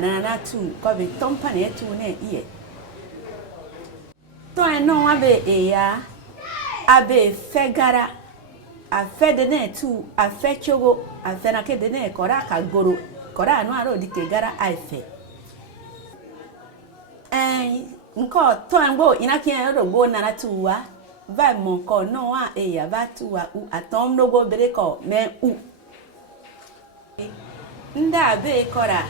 gara na tu ko be tompa na tu na iye to no abe eya abe fe gara a fe de na tu a fe chogo a fe na ke de na kora ka goro kora no aro dike gara a fe nko to ngbo ina ki ro go na tu wa va mon ko no wa eya va tu wa u atom no go bere ko me u nda be kora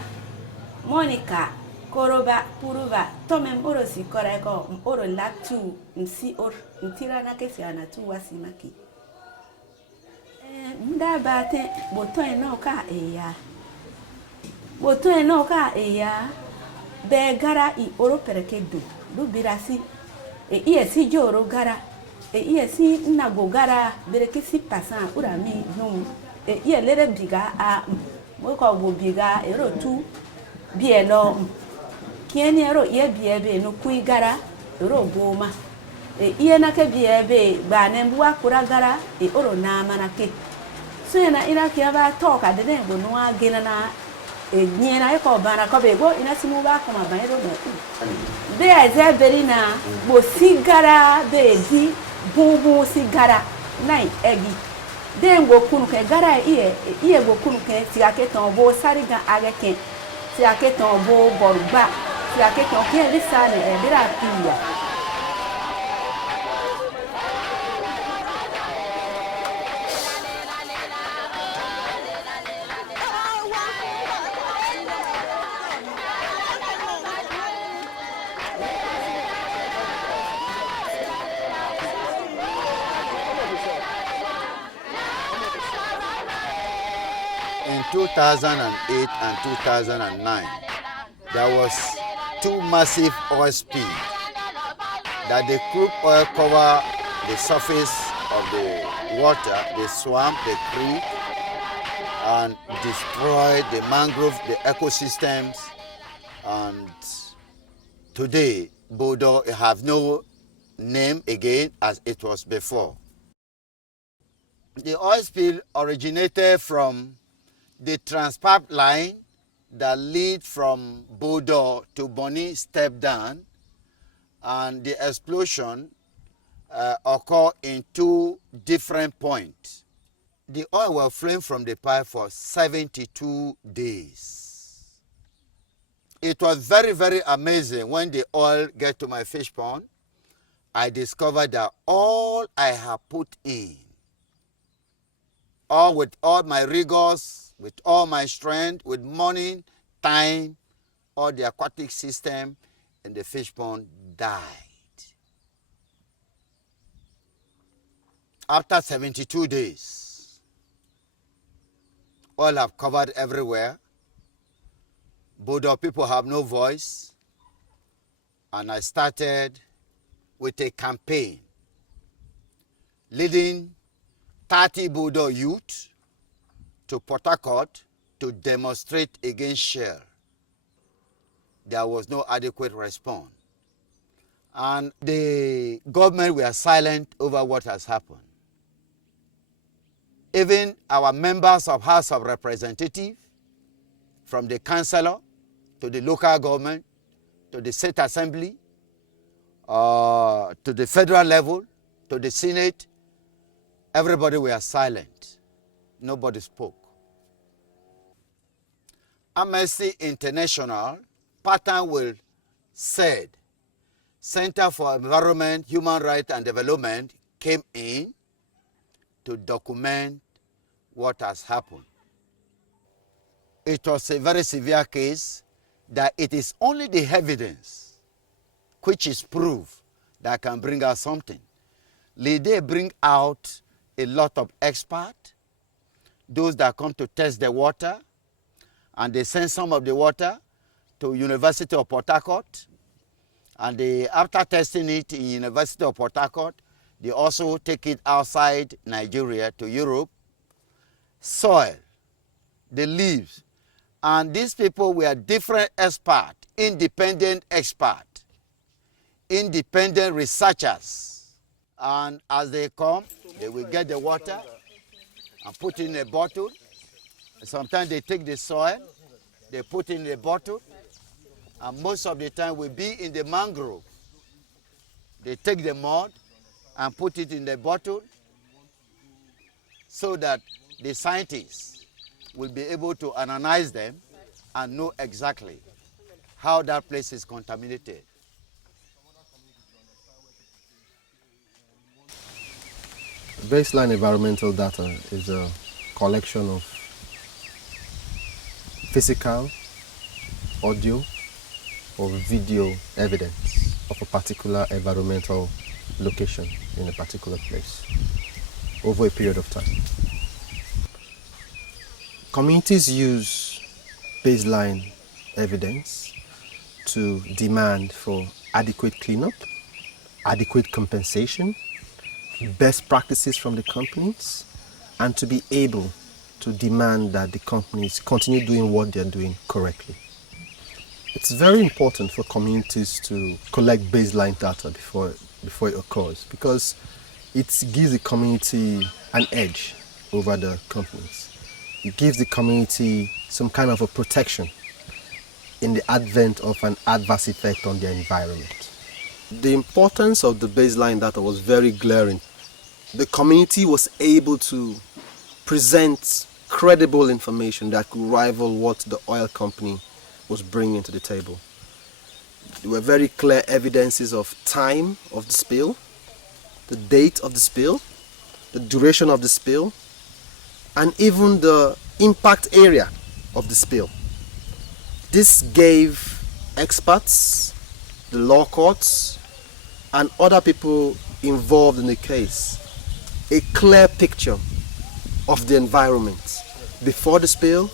Monica koroba puruba tomem oro si kora ko oro latu nsi or ntira na kesi ana tu wasimaki nda bate boto eno ka eya boto eno ka eya be gara I oro pereke do birasi iye si joro gara iye si nago gara bereke si pasan ura mi num iye lere biga a mo ko go biga ero tu bielo kieni ero ye biebe no kui gara ero goma iye na ke biebe ba ne bua kura gara oro na manake so na ina ke ba toka de ne go no agena na nyena ko bana ko be go ina simu ba ko ma ba ero no be aze beri na bo sigara be di bubu sigara nai egi dengo kunu ke gara iye go kunu ke ti aketon bo sari gan ageke ti aketon bo borugba ti aketon ke lisani e bira piya In 2008 and 2009, there was two massive oil spills that the crude oil covered the surface of the water, the swamp, the creek, and destroyed the mangrove, the ecosystems. And today, Bodo have no name again as it was before. The oil spill originated from the Transpap line that lead from Bodo to Boni step down, and the explosion occurred in two different points. The oil was flowing from the pipe for 72 days. It was very, very amazing when the oil get to my fish pond. I discovered that all I have put in, all with all my rigors, with all my strength, with money, time, all the aquatic system in the fish pond died. After 72 days, oil have covered everywhere. Bodo people have no voice. And I started with a campaign leading 30 Bodo youth to Port Harcourt to demonstrate against Shell. There was no adequate response. And the government were silent over what has happened. Even our members of House of Representatives, from the councillor to the local government, to the state assembly, to the federal level, to the Senate, everybody were silent. Nobody spoke. Amnesty International, Patton Will said, Center for Environment, Human Rights and Development came in to document what has happened. It was a very severe case that it is only the evidence which is proof that can bring out something. They bring out a lot of experts, those that come to test the water, and they send some of the water to University of Port Harcourt, and after testing it in University of Port Harcourt, they also take it outside Nigeria to Europe. Soil, the leaves, and these people were different experts, independent experts, independent researchers. And as they come, they will get the water and put it in a bottle. Sometimes they take the soil, they put in a bottle, and most of the time will be in the mangrove. They take the mud and put it in the bottle so that the scientists will be able to analyze them and know exactly how that place is contaminated. Baseline environmental data is a collection of physical, audio, or video evidence of a particular environmental location in a particular place over a period of time. Communities use baseline evidence to demand for adequate cleanup, adequate compensation, best practices from the companies, and to be able to demand that the companies continue doing what they're doing correctly. It's very important for communities to collect baseline data before it occurs, because it gives the community an edge over the companies. It gives the community some kind of a protection in the advent of an adverse effect on their environment. The importance of the baseline data was very glaring. The community was able to present credible information that could rival what the oil company was bringing to the table. There were very clear evidences of time of the spill, the date of the spill, the duration of the spill, and even the impact area of the spill. This gave experts, the law courts, and other people involved in the case a clear picture of the environment before the spill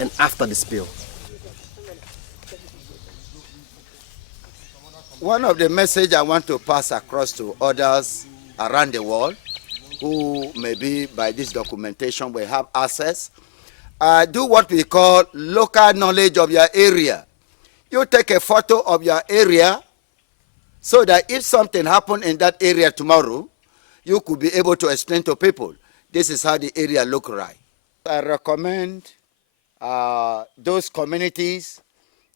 and after the spill. One of the messages I want to pass across to others around the world who maybe by this documentation will have access, do what we call local knowledge of your area. You take a photo of your area so that if something happened in that area tomorrow, you could be able to explain to people, this is how the area look like. I recommend those communities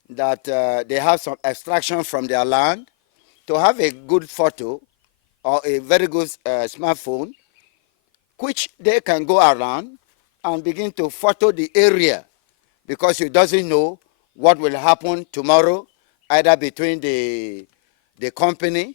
that they have some extraction from their land to have a good photo or a very good smartphone, which they can go around and begin to photo the area, because you doesn't know what will happen tomorrow, either between the company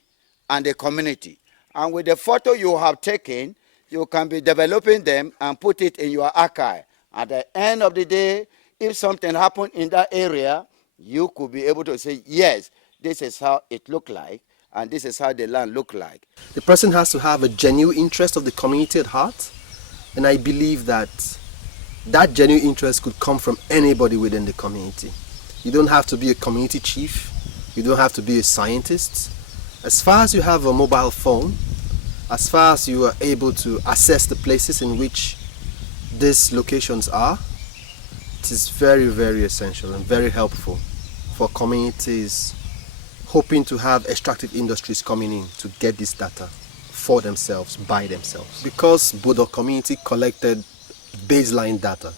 and the community. And with the photo you have taken, you can be developing them and put it in your archive. At the end of the day, if something happened in that area, you could be able to say, yes, this is how it looked like, and this is how the land looked like. The person has to have a genuine interest of the community at heart, and I believe that that genuine interest could come from anybody within the community. You don't have to be a community chief, you don't have to be a scientist. As far as you have a mobile phone, as far as you are able to assess the places in which these locations are, it is very, very essential and very helpful for communities hoping to have extractive industries coming in to get this data for themselves, by themselves. Because Budo community collected baseline data,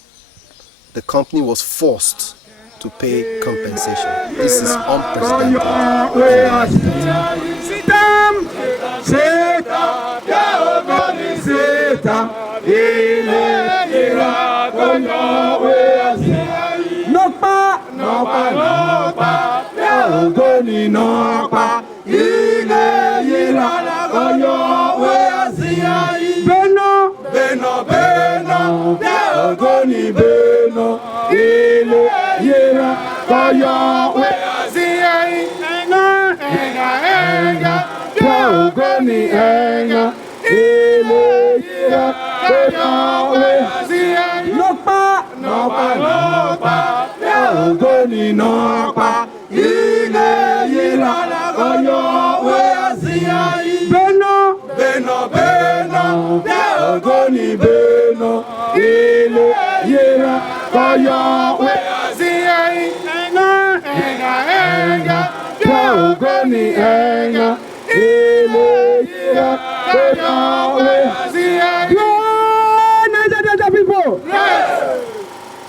the company was forced to pay compensation. This is unprecedented.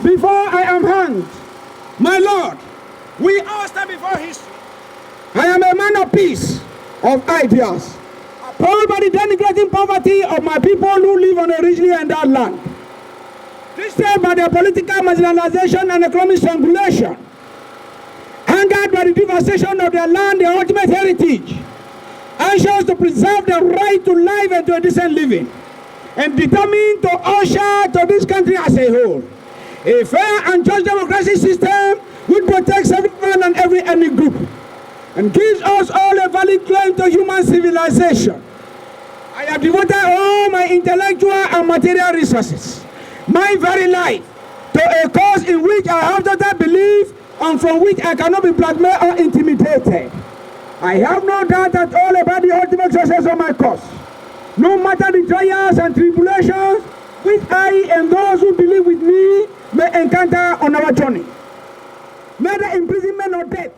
Before I am hanged, My Lord, we all stand before history. I am a man of peace, of ideas, appalled by the denigrating poverty of my people who live on a richly endowed land. Disturbed by their political marginalization and economic strangulation, angered by the devastation of their land, their ultimate heritage, anxious to preserve their right to life and to a decent living, and determined to usher to this country as a whole a fair and just democracy system which protects everyone and every ethnic group and gives us all a valid claim to human civilization. I have devoted all my intellectual and material resources, my very life, to a cause in which I have total belief and from which I cannot be blackmailed or intimidated. I have no doubt at all about the ultimate success of my cause, no matter the trials and tribulations which I and those who believe with me may encounter on our journey. Neither imprisonment nor death